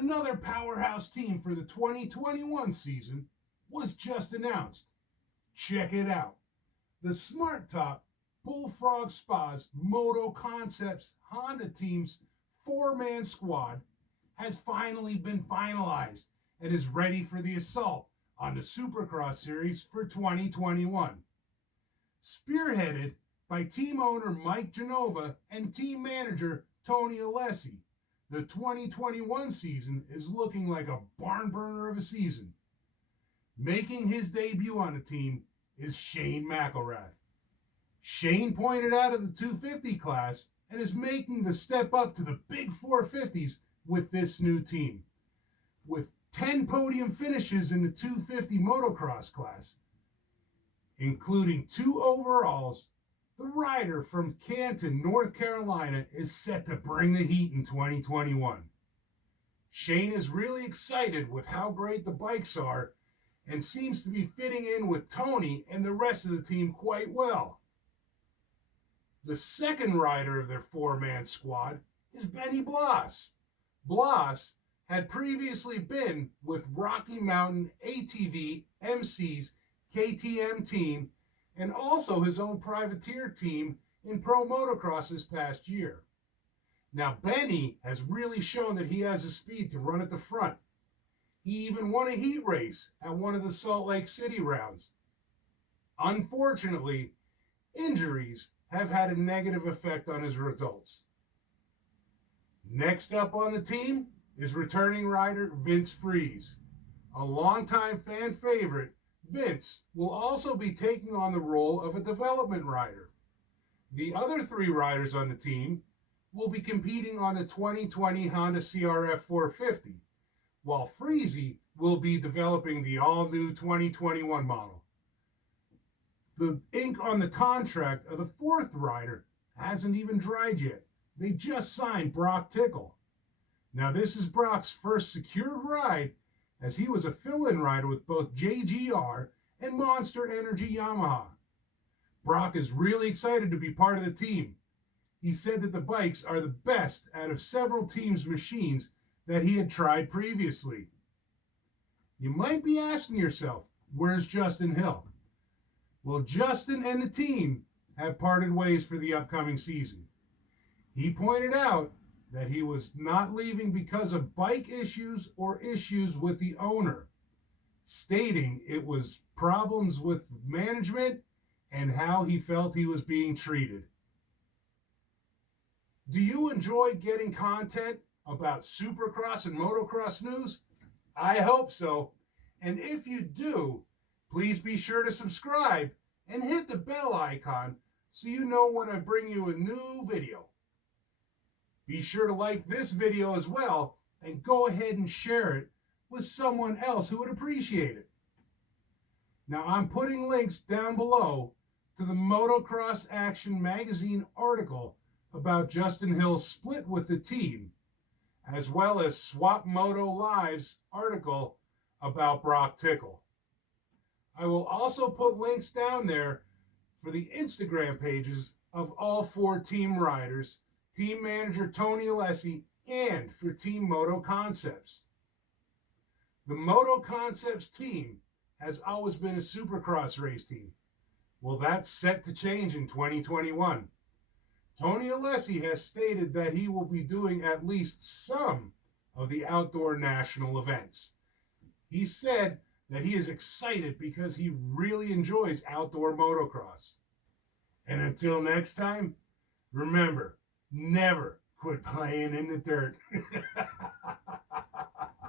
Another powerhouse team for the 2021 season was just announced. Check it out. The Smart Top Bullfrog Spa's Motoconcepts Honda team's four-man squad has finally been finalized and is ready for the assault on the Supercross Series for 2021. Spearheaded by team owner Mike Genova and team manager Tony Alessi, the 2021 season is looking like a barn burner of a season. Making his debut on the team is Shane McElrath. Shane pointed out of the 250 class and is making the step up to the big 450s with this new team. With 10 podium finishes in the 250 motocross class, including 2 overalls, the rider from Canton, North Carolina is set to bring the heat in 2021. Shane is really excited with how great the bikes are and seems to be fitting in with Tony and the rest of the team quite well. The second rider of their four-man squad is Benny Bloss. Bloss had previously been with Rocky Mountain ATV MC's KTM team and also his own privateer team in pro motocross this past year. Now Benny has really shown that he has the speed to run at the front. He even won a heat race at one of the Salt Lake City rounds. Unfortunately, injuries have had a negative effect on his results. Next up on the team is returning rider Vince Freeze. A longtime fan favorite, Vince will also be taking on the role of a development rider. The other 3 riders on the team will be competing on the 2020 Honda CRF 450, while Freezy will be developing the all-new 2021 model. The ink on the contract of the 4th rider hasn't even dried yet. They just signed Brock Tickle. Now this is Brock's first secured ride, as he was a fill-in rider with both JGR and Monster Energy Yamaha. Brock is really excited to be part of the team. He said that the bikes are the best out of several teams' machines that he had tried previously. You might be asking yourself, where's Justin Hill? Well, Justin and the team have parted ways for the upcoming season. He pointed out that he was not leaving because of bike issues or issues with the owner, stating it was problems with management and how he felt he was being treated. Do you enjoy getting content about Supercross and motocross news? I hope so. And if you do, please be sure to subscribe and hit the bell icon so you know when I bring you a new video. Be sure to like this video as well and go ahead and share it with someone else who would appreciate it. Now I'm putting links down below to the Motocross Action magazine article about Justin Hill's split with the team, as well as Swap Moto Live's article about Brock Tickle. I will also put links down there for the Instagram pages of all 4 team riders, team manager Tony Alessi, and for Team Motoconcepts. The Motoconcepts team has always been a Supercross race team. Well, that's set to change in 2021. Tony Alessi has stated that he will be doing at least some of the outdoor national events. He said that he is excited because he really enjoys outdoor motocross. And until next time, remember, never quit playing in the dirt.